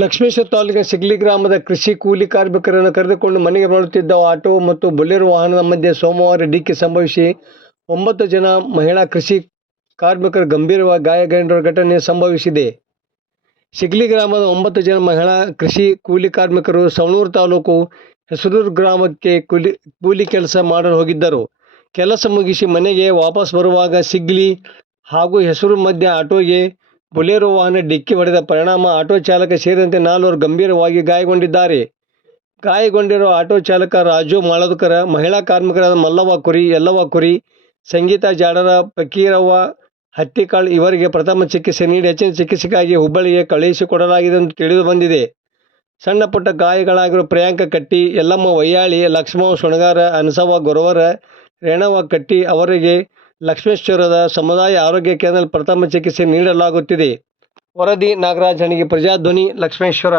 ಲಕ್ಷ್ಮೇಶ್ವರ ತಾಲೂಕಿನ ಸಿಗ್ಲಿ ಗ್ರಾಮದ ಕೃಷಿ ಕೂಲಿ ಕಾರ್ಮಿಕರನ್ನು ಕರೆದುಕೊಂಡು ಮನೆಗೆ ಮರಳುತ್ತಿದ್ದ ಆಟೋ ಮತ್ತು ಬೊಲೆರೋ ವಾಹನದ ಮಧ್ಯೆ ಸೋಮವಾರ ಡಿಕ್ಕಿ ಸಂಭವಿಸಿ ಒಂಬತ್ತು ಜನ ಮಹಿಳಾ ಕೃಷಿ ಕಾರ್ಮಿಕರು ಗಂಭೀರವಾಗಿ ಗಾಯಗೊಂಡಿರುವ ಘಟನೆ ಸಂಭವಿಸಿದೆ. ಸಿಗ್ಲಿ ಗ್ರಾಮದ ಒಂಬತ್ತು ಜನ ಮಹಿಳಾ ಕೃಷಿ ಕೂಲಿ ಕಾರ್ಮಿಕರು ಸವಣೂರು ತಾಲೂಕು ಹೆಸರೂರು ಗ್ರಾಮಕ್ಕೆ ಕೂಲಿ ಕೂಲಿ ಕೆಲಸ ಮಾಡಲು ಹೋಗಿದ್ದರು. ಕೆಲಸ ಮುಗಿಸಿ ಮನೆಗೆ ವಾಪಸ್ ಬರುವಾಗ ಸಿಗ್ಲಿ ಹಾಗೂ ಹೆಸರು ಮಧ್ಯೆ ಆಟೋಗೆ ಬೊಲೆರೋ ವಾಹನ ಡಿಕ್ಕಿ ಹೊಡೆದ ಪರಿಣಾಮ ಆಟೋ ಚಾಲಕ ಸೇರಿದಂತೆ ನಾಲ್ವರು ಗಂಭೀರವಾಗಿ ಗಾಯಗೊಂಡಿದ್ದಾರೆ. ಗಾಯಗೊಂಡಿರುವ ಆಟೋ ಚಾಲಕ ರಾಜು ಮಾಳದಕರ, ಮಹಿಳಾ ಕಾರ್ಮಿಕರಾದ ಮಲ್ಲವ್ವ ಕುರಿ, ಯಲ್ಲವ್ವ ಕುರಿ, ಸಂಗೀತ ಜಾಡರ, ಫಕೀರವ್ವ ಹತ್ತಿಕಾಳ್ ಇವರಿಗೆ ಪ್ರಥಮ ಚಿಕಿತ್ಸೆ ನೀಡಿ ಹೆಚ್ಚಿನ ಚಿಕಿತ್ಸೆಗಾಗಿ ಹುಬ್ಬಳ್ಳಿಗೆ ಕಳುಹಿಸಿಕೊಡಲಾಗಿದೆ ಎಂದು ತಿಳಿದು ಬಂದಿದೆ. ಸಣ್ಣ ಪುಟ್ಟ ಗಾಯಗಳಾಗಿರುವ ಪ್ರಿಯಾಂಕ ಕಟ್ಟಿ, ಯಲ್ಲಮ್ಮ ವಯ್ಯಾಳಿ ಲಕ್ಷ್ಮಣ ಸುಣಗಾರ ಅನಸವ್ವ ಗೊರವರ, ರೇಣವ್ವ ಕಟ್ಟಿ ಅವರಿಗೆ ಲಕ್ಷ್ಮೇಶ್ವರದ ಸಮುದಾಯ ಆರೋಗ್ಯ ಕೇಂದ್ರದಲ್ಲಿ ಪ್ರಥಮ ಚಿಕಿತ್ಸೆ ನೀಡಲಾಗುತ್ತಿದೆ. ವರದಿ ನಾಗರಾಜ್ ಹಣಿಗೆ ಪ್ರಜಾಧ್ವನಿ ಲಕ್ಷ್ಮೇಶ್ವರ.